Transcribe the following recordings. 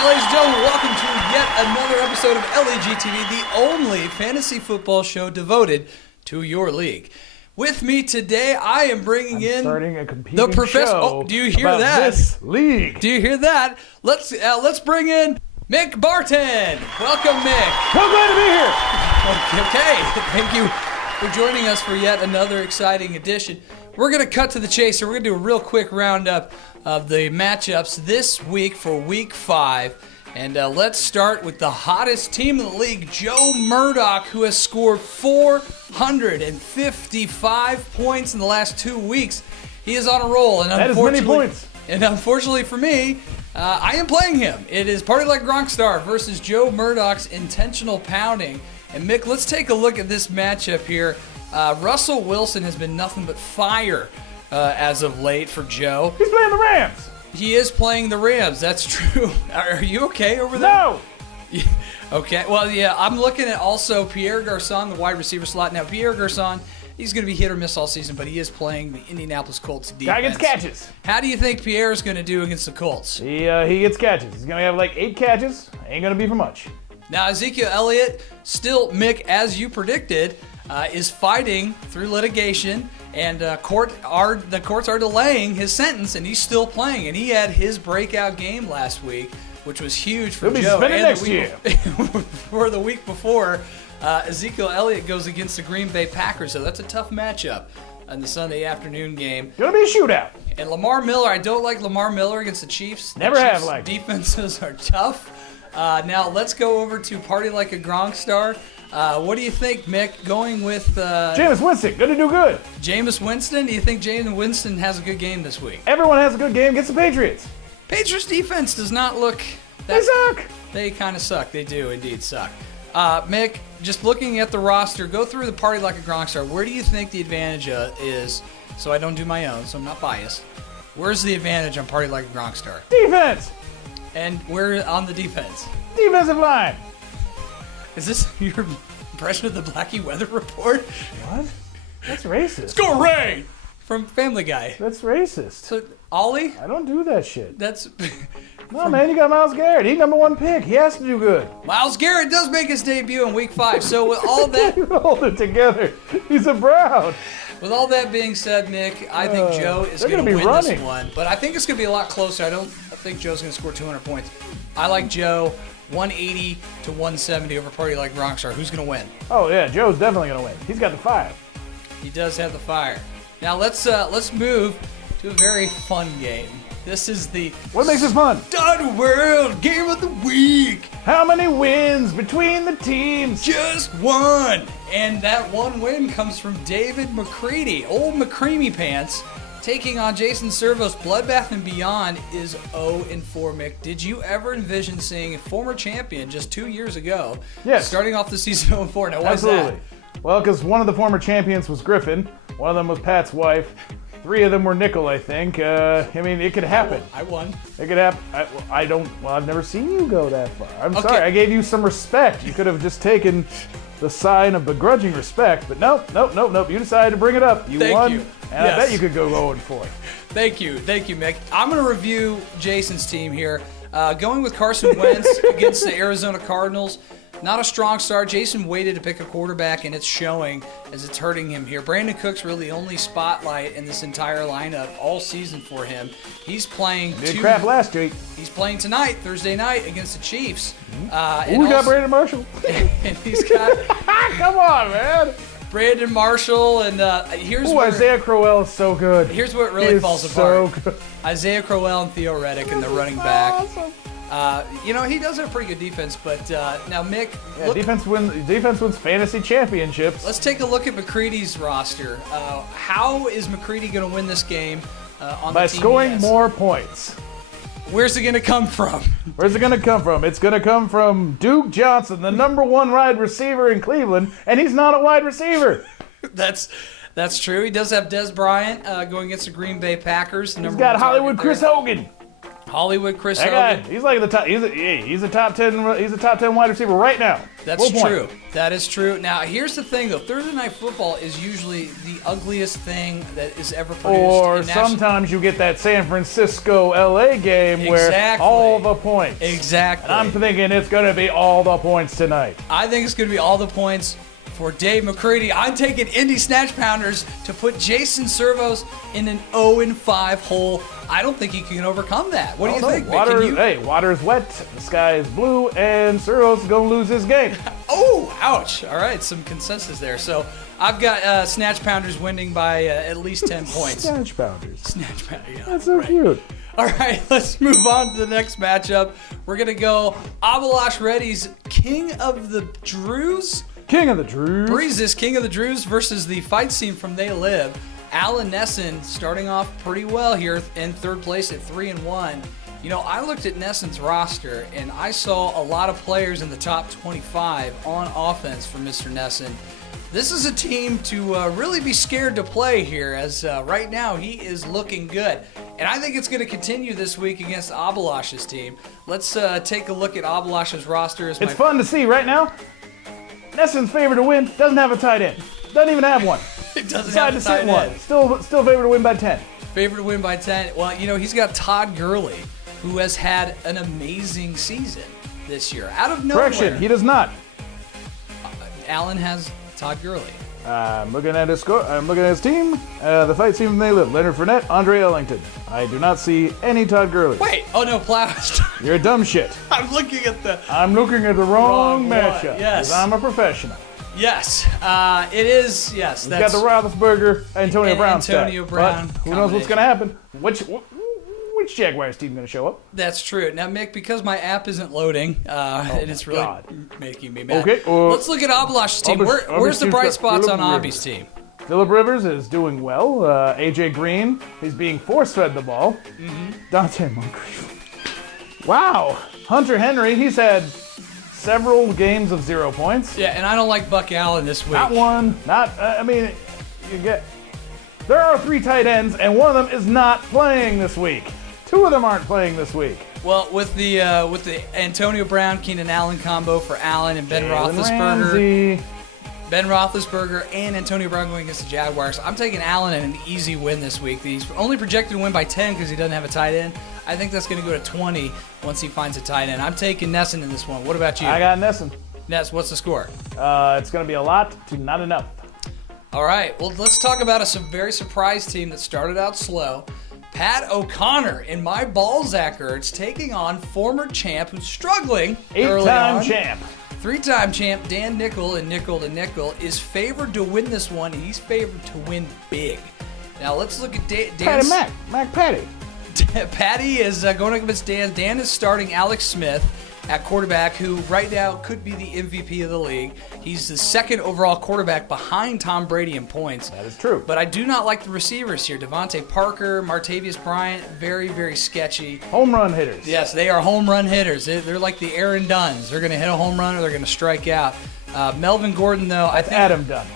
right, ladies and gentlemen, welcome to yet another episode of LEGTV, the only fantasy football show devoted to your league. With me today, I am bringing in starting a competing the professor. show Oh, do you hear about that? This league. Do you hear that? Let's bring in Mick Barton. Welcome, Mick. So glad to be here. Okay, thank you for joining us for yet another exciting edition. We're going to cut to the chase, so we're going to do a real quick roundup of the matchups this week for Week 5. And let's start with the hottest team in the league, Joe Murdoch, who has scored 455 points in the last 2 weeks. He is on a roll. And that is many points. And unfortunately for me, I am playing him. It is Party Like Gronkstar versus Joe Murdoch's Intentional Pounding. And Mick, let's take a look at this matchup here. Russell Wilson has been nothing but fire as of late for Joe. He's playing the Rams. He is playing the Rams. That's true. Are you okay over there? No. Okay. Well, yeah, I'm looking at also Pierre Garçon, the wide receiver slot. Now, Pierre Garçon, he's going to be hit or miss all season, but he is playing the Indianapolis Colts defense. Guy gets catches. How do you think Pierre is going to do against the Colts? He gets catches. He's going to have like 8 catches. Ain't going to be for much. Now, Ezekiel Elliott, still, Mick, as you predicted, is fighting through litigation, and the courts are delaying his sentence, and he's still playing. And he had his breakout game last week, which was huge for He'll be Joe. spending next year. For the week before, Ezekiel Elliott goes against the Green Bay Packers, so that's a tough matchup in the Sunday afternoon game. Gonna be a shootout. And Lamar Miller, I don't like Lamar Miller against the Chiefs. Never have liked. Defenses are tough. Now let's go over to Party Like a Gronkstar. What do you think, Mick? Going with Jameis Winston, gonna do good. Jameis Winston? Do you think Jameis Winston has a good game this week? Everyone has a good game against the Patriots. Patriots defense does not look. They suck. They kind of suck. They do indeed suck. Mick, just looking at the roster, go through the Party Like a Gronkstar. Where do you think the advantage is? So I don't do my own, so I'm not biased. Where's the advantage on Party Like a Gronkstar? Defense. And where on the defense? Defensive line. Is this your impression of the Blackie Weather Report? What? That's racist. Go Ray! From Family Guy. That's racist. So, Ollie? I don't do that shit. That's... No, man, you got Myles Garrett. He's #1 pick. He has to do good. Myles Garrett does make his debut in Week 5. So with all that... You hold it together. He's a Brown. With all that being said, Nick, I think Joe is going to win this one. But I think it's going to be a lot closer. I think Joe's going to score 200 points. I like Joe 180 to 170 over Party Like Gronkstar. Who's going to win? Oh, yeah, Joe's definitely going to win. He's got the fire. He does have the fire. Now let's move to a very fun game. This is the... What makes this fun? Stud World Game of the Week. How many wins between the teams? Just one. And that one win comes from David McCready. Old McCreamy Pants taking on Jason Servo's Bloodbath and Beyond is 0-4, Mick. Did you ever envision seeing a former champion just 2 years ago starting off the season 0-4? Now, why is that? Well, because one of the former champions was Griffin. One of them was Pat's wife. 3 of them were nickel, I think. I mean, it could happen. I won. It could happen. I've never seen you go that far. I'm sorry. I gave you some respect. You could have just taken the sign of begrudging respect, but nope. You decided to bring it up. You won, and yes. I bet you could go 0-4. Thank you, Mick. I'm going to review Jason's team here. Going with Carson Wentz against the Arizona Cardinals. Not a strong start. Jason waited to pick a quarterback, and it's showing as it's hurting him here. Brandon Cooks really the only spotlight in this entire lineup all season for him. He's playing... Did crap last week. He's playing tonight, Thursday night, against the Chiefs. We got Brandon Marshall. And he's got... Come on, man. Brandon Marshall, and here's where... Isaiah Crowell is so good. Here's where it really falls apart. So good. Isaiah Crowell and Theo Reddick and the running back. Awesome. He does have a pretty good defense, but now Mick... Yeah, defense wins fantasy championships. Let's take a look at McCready's roster. How is McCready going to win this game on By the team scoring more points. Where's it going to come from? Where's it going to come from? It's going to come from Duke Johnson, the #1 wide receiver in Cleveland, and he's not a wide receiver. That's true. He does have Des Bryant going against the Green Bay Packers. He's got Hollywood Chris Hogan. Hollywood Chris That Hogan. guy, he's like the top. He's a top 10. He's a top 10 wide receiver right now. That's true. That is true. Now, here's the thing, though. Thursday Night Football is usually the ugliest thing that is ever produced. Or sometimes you get that San Francisco-LA game where all the points. Exactly. And I'm thinking it's going to be all the points tonight. I think it's going to be all the points for Dave McCready. I'm taking Indy Snatch Pounders to put Jason Servos in an 0-5 hole. I don't think he can overcome that. What do you think? Water is wet, the sky is blue, and Servos is going to lose his game. Oh, ouch. All right, some consensus there. So I've got Snatch Pounders winning by at least 10 points. Snatch Pounders. Snatch Pounders. Yeah, that's so cute. All right, let's move on to the next matchup. We're going to go Abalash Reddy's King of the Druce. King of the Druce. Breezes, King of the Druce versus the fight scene from They Live. Alan Nesson starting off pretty well here in third place at 3-1. You know, I looked at Nesson's roster and I saw a lot of players in the top 25 on offense for Mr. Nesson. This is a team to really be scared to play here, as right now he is looking good. And I think it's going to continue this week against Abalash's team. Let's take a look at Abalash's roster. It's fun to see right now. Nesson's favorite to win doesn't have a tight end. Doesn't even have one. It doesn't have a tight end. Still favorite to win by 10. Favorite to win by 10. Well, you know, he's got Todd Gurley, who has had an amazing season this year. Out of nowhere. Correction, he does not. Allen has Todd Gurley. I'm looking at his score. I'm looking at his team. The fight team they live. Leonard Fournette, Andre Ellington. I do not see any Todd Gurley. Wait. Oh no, Plows. You're a dumb shit. I'm looking at the wrong matchup. Yes. I'm a professional. Yes. It is. Yes. We've got the Roethlisberger, Antonio Brown. Antonio Brown. But who knows what's going to happen? Which Jaguars team going to show up? That's true. Now, Mick, because my app isn't loading, and it's really making me mad. Okay. Let's look at Abalash's team. Where's the bright spots on Abby's team? Phillip Rivers is doing well. A.J. Green, he's being force-fed the ball. Mm-hmm. Dante Moncrief. Wow. Hunter Henry, he's had several games of 0 points. Yeah, and I don't like Buck Allen this week. Not one. There are 3 tight ends, and one of them is not playing this week. 2 of them aren't playing this week. Well, with the Antonio Brown, Keenan Allen combo for Allen and Ben Roethlisberger. Ben Roethlisberger and Antonio Brown going against the Jaguars. I'm taking Allen in an easy win this week. He's only projected to win by 10 because he doesn't have a tight end. I think that's going to go to 20 once he finds a tight end. I'm taking Nesson in this one. What about you? I got Nesson. Ness, what's the score? It's going to be a lot to not enough. All right. Well, let's talk about a very surprise team that started out slow. Pat O'Connor in my Balzacker. It's taking on former champ who's struggling. 8-time champ. 3-time champ Dan Nickel and Nickel to Nickel is favored to win this one, and he's favored to win big. Now let's look at Dan's... Patty. Patty is going against Dan. Dan is starting Alex Smith at quarterback, who right now could be the MVP of the league. He's the second overall quarterback behind Tom Brady in points. That is true. But I do not like the receivers here. Devontae Parker, Martavius Bryant, very, very sketchy. Home run hitters. Yes, they are home run hitters. They're like the Aaron Dunns. They're going to hit a home run or they're going to strike out. Melvin Gordon, though, I think... Adam Dunn.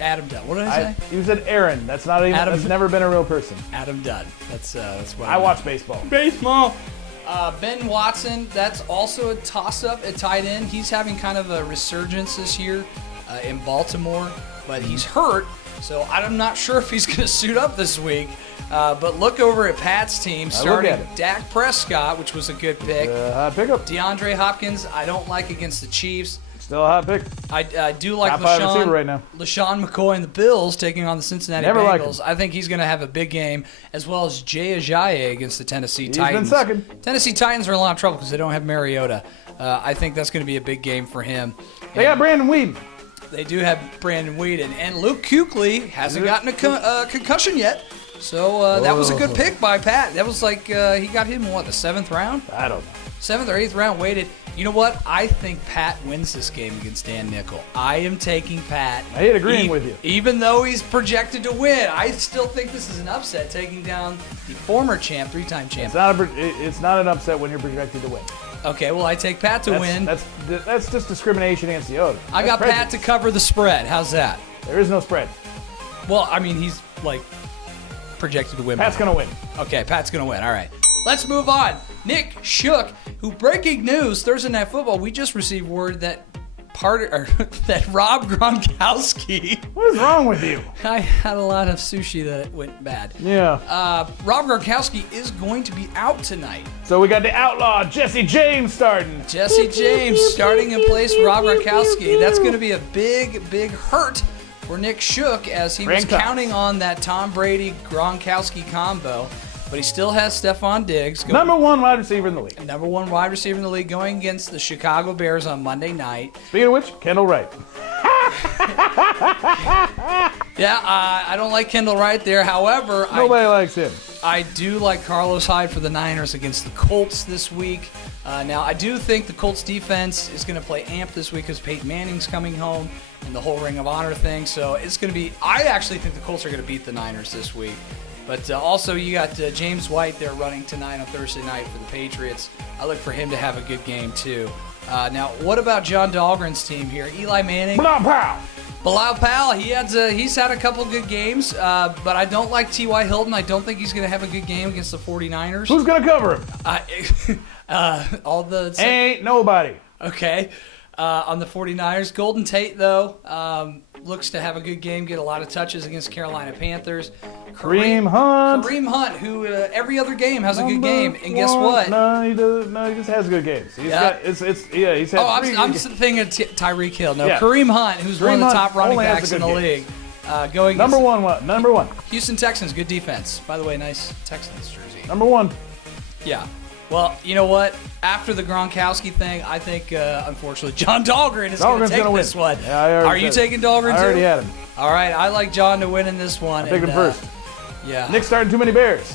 Adam Dunn. What did I say? You said Aaron. That's not even. That's never been a real person. Adam Dunn. That's what I watch baseball. Baseball. Ben Watson, that's also a toss-up at tight end. He's having kind of a resurgence this year in Baltimore, but he's hurt, so I'm not sure if he's going to suit up this week. But look over at Pat's team, starting Dak Prescott, which was a good pick. Hot pickup. DeAndre Hopkins, I don't like against the Chiefs. Still a hot pick. I do like LaShawn right now. LaShawn McCoy and the Bills taking on the Cincinnati Bengals. I think he's going to have a big game, as well as Jay Ajayi against the Tennessee Titans. He's been sucking. Tennessee Titans are in a lot of trouble because they don't have Mariota. I think that's going to be a big game for him. They got Brandon Weeden. They do have Brandon Weeden. And Luke Kuechly hasn't gotten a concussion yet. So that was a good pick by Pat. That was like, he got him in, the 7th round? I don't know. 7th or 8th round weighted. You know what? I think Pat wins this game against Dan Nickel. I am taking Pat. I hate agreeing with you. Even though he's projected to win, I still think this is an upset, taking down the former champ, 3-time champ. It's not an upset when you're projected to win. Okay, well, I take Pat to win. That's just discrimination against the other. I got Pat to cover the spread. How's that? There is no spread. Well, I mean, he's, projected to win. Pat's going to win. Okay, Pat's going to win. All right. Let's move on. Nick Shook, who, breaking news, Thursday Night Football, we just received word that that Rob Gronkowski. What is wrong with you? I had a lot of sushi that went bad. Yeah. Rob Gronkowski is going to be out tonight. So we got the outlaw Jesse James starting. Jesse James starting in place of Rob Gronkowski. That's going to be a big, big hurt for Nick Shook, as he was counting on that Tom Brady Gronkowski combo. But he still has Stephon Diggs. Number one wide receiver in the league. Number one wide receiver in the league, going against the Chicago Bears on Monday night. Speaking of which, Kendall Wright. Yeah, I don't like Kendall Wright there. However, nobody likes him. I do like Carlos Hyde for the Niners against the Colts this week. Now, I do think the Colts defense is going to play amp this week because Peyton Manning's coming home and the whole Ring of Honor thing. So it's going to be, I actually think the Colts are going to beat the Niners this week. But also, you got James White there running tonight on Thursday night for the Patriots. I look for him to have a good game, too. Now, what about John Dahlgren's team here? Eli Manning. Bilal Powell. Bilal Powell, he's had a couple good games, but I don't like T.Y. Hilton. I don't think he's going to have a good game against the 49ers. Who's going to cover him? All the... Ain't nobody. Okay. On the 49ers. Golden Tate, though, looks to have a good game, get a lot of touches against Carolina Panthers. Kareem Hunt. Kareem Hunt, who every other game has a good game. And guess what? No, he doesn't. No, he just has good games. He's got, he's had I'm thinking of Tyreek Hill. No, yeah. Kareem Hunt, who's one of the top running backs in the league. Going number one. Houston Texans, good defense. By the way, nice Texans jersey. Number one. Yeah. Well, you know what? After the Gronkowski thing, I think, unfortunately, John Dahlgren is going to take this one. Yeah, are you taking Dahlgren too? I already had him. All right, I like John to win in this one. I picked him first. Yeah. Nick's starting too many Bears.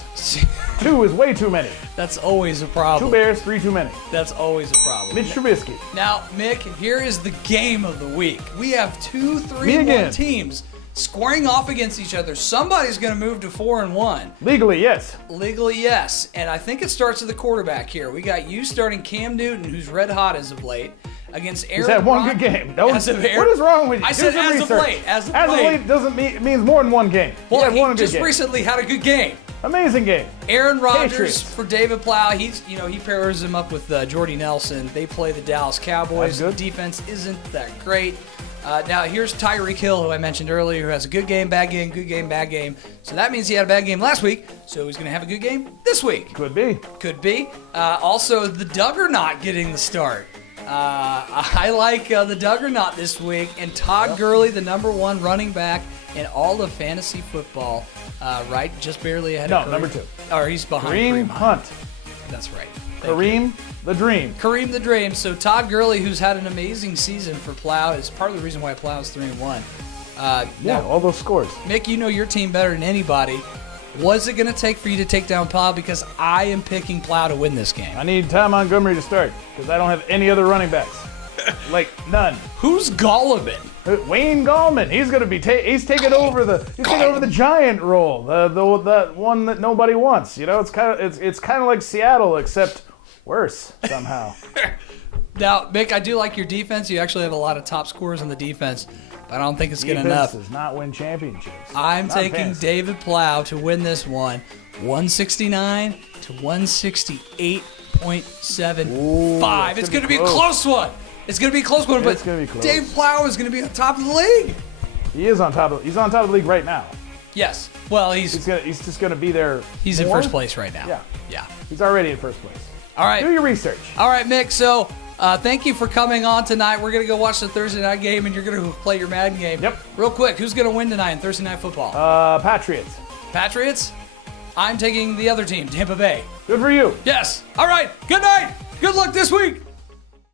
2 is way too many. That's always a problem. 2 Bears, 3 too many. That's always a problem. Mitch Trubisky. Now, Mick, here is the game of the week. We have 2 3-1 teams squaring off against each other. Somebody's going to move to 4-1. Legally, yes. Legally, yes. And I think it starts with the quarterback here. We got you starting Cam Newton, who's red hot as of late, against Aaron. He's had one good game. What is wrong with you? I said as of late. As of late doesn't mean it means more than one game. Well, he just recently had a good game. Amazing game. Aaron Rodgers for David Plow. He pairs him up with Jordy Nelson. They play the Dallas Cowboys. The defense isn't that great. Now, here's Tyreek Hill, who I mentioned earlier, who has a good game, bad game, good game, bad game. So that means he had a bad game last week, so he's going to have a good game this week. Could be. Could be. Also, the Duggernaut getting the start. I like the Duggernaut this week, and Todd Gurley, the number 1 running back in all of fantasy football, right? Just barely ahead of Kareem. Number 2. Or he's behind Kareem Hunt. That's right. Kareem the Dream. Kareem the Dream. So Todd Gurley, who's had an amazing season for Plow, is part of the reason why Plow is 3-1. Now, all those scores. Mick, you know your team better than anybody. What's it going to take for you to take down Plow? Because I am picking Plow to win this game. I need Ty Montgomery to start because I don't have any other running backs. Like, none. Who's Gollman? Wayne Gallman. He's going to be he's taking over the giant role, the one that nobody wants. You know, it's kind of like Seattle except worse somehow. Now, Mick, I do like your defense. You actually have a lot of top scorers on the defense, but I don't think it's good enough. Defense does not win championships. I'm taking David Plow to win this one, 169 to 168.75. It's going to be a close one. It's going to be a close one, but Dave Plow is going to be on top of the league. He is on top of. He's on top of the league right now. Yes. Well, he's just going to be there. He's in first place right now. Yeah. He's already in first place. All right. Do your research. All right, Mick. So, thank you for coming on tonight. We're going to go watch the Thursday night game, and you're going to play your Madden game. Yep. Real quick, who's going to win tonight in Thursday Night Football? Patriots. Patriots? I'm taking the other team, Tampa Bay. Good for you. Yes. All right. Good night. Good luck this week.